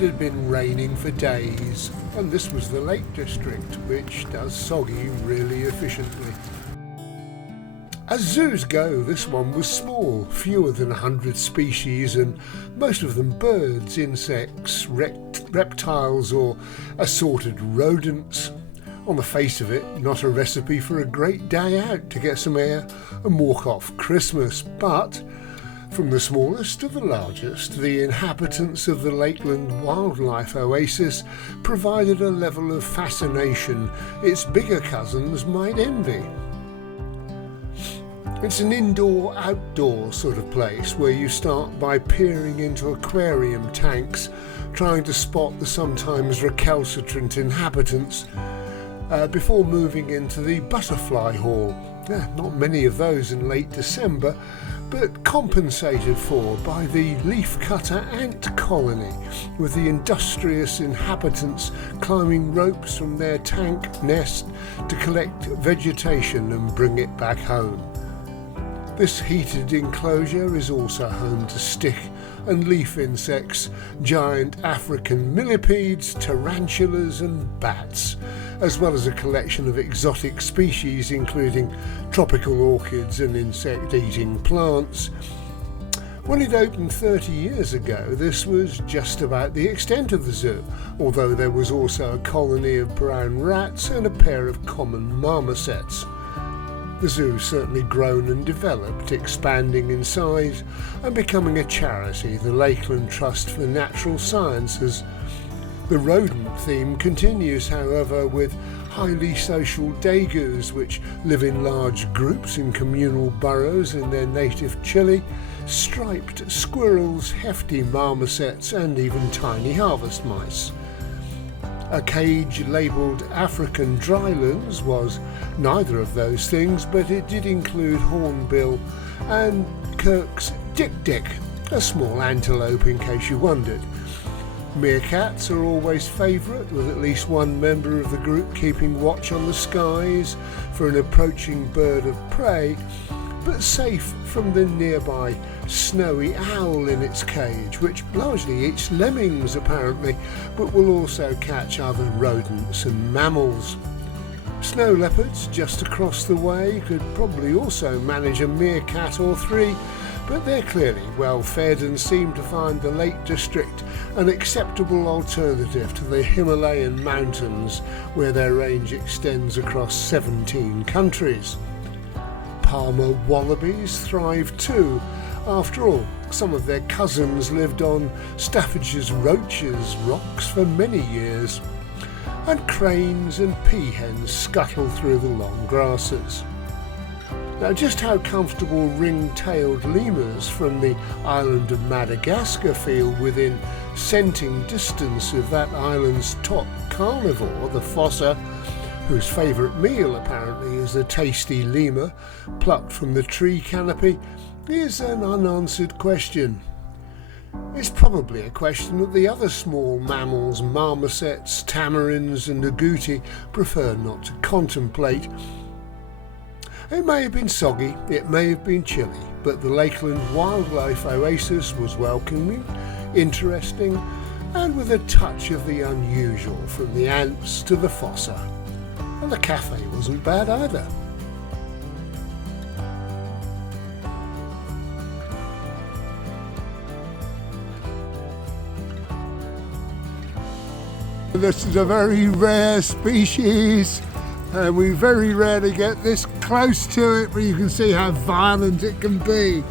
It had been raining for days, and this was the Lake District, which does Soggy really efficiently. As zoos go, this one was small, fewer than 100 species, and most of them birds, insects, reptiles or assorted rodents. On the face of it, not a recipe for a great day out to get some air and walk off Christmas, but from the smallest to the largest, the inhabitants of the Lakeland Wildlife Oasis provided a level of fascination its bigger cousins might envy. It's an indoor-outdoor sort of place where you start by peering into aquarium tanks, trying to spot the sometimes recalcitrant inhabitants, before moving into the butterfly hall. Not many of those in late December, but compensated for by the leafcutter ant colony, with the industrious inhabitants climbing ropes from their tank nest to collect vegetation and bring it back home. This heated enclosure is also home to stick and leaf insects, giant African millipedes, tarantulas and bats, as well as a collection of exotic species including tropical orchids and insect-eating plants. When it opened 30 years ago, this was just about the extent of the zoo, although there was also a colony of brown rats and a pair of common marmosets. The zoo's certainly grown and developed, expanding in size and becoming a charity, the Lakeland Trust for Natural Sciences. The rodent theme continues, however, with highly social dagoos, which live in large groups in communal burrows in their native Chile, striped squirrels, hefty marmosets and even tiny harvest mice. A cage labelled African drylands was neither of those things, but it did include hornbill and Kirk's dik-dik, a small antelope in case you wondered. Meerkats are always favourite, with at least one member of the group keeping watch on the skies for an approaching bird of prey, but safe from the nearby snowy owl in its cage, which largely eats lemmings apparently, but will also catch other rodents and mammals. Snow leopards just across the way could probably also manage a meerkat or three, but they're clearly well fed and seem to find the Lake District an acceptable alternative to the Himalayan mountains, where their range extends across 17 countries. Palmer wallabies thrive too. After all, some of their cousins lived on Staffordshire's Roaches rocks for many years, and cranes and peahens scuttle through the long grasses. Now, just how comfortable ring-tailed lemurs from the island of Madagascar feel within scenting distance of that island's top carnivore, the fossa, whose favourite meal apparently is a tasty lemur plucked from the tree canopy, is an unanswered question. It's probably a question that the other small mammals, marmosets, tamarins and agouti, prefer not to contemplate. It may have been soggy, it may have been chilly, but the Lakeland Wildlife Oasis was welcoming, interesting, and with a touch of the unusual, from the ants to the fossa. And the cafe wasn't bad either. This is a very rare species, and we very rarely get this close to it, but you can see how violent it can be.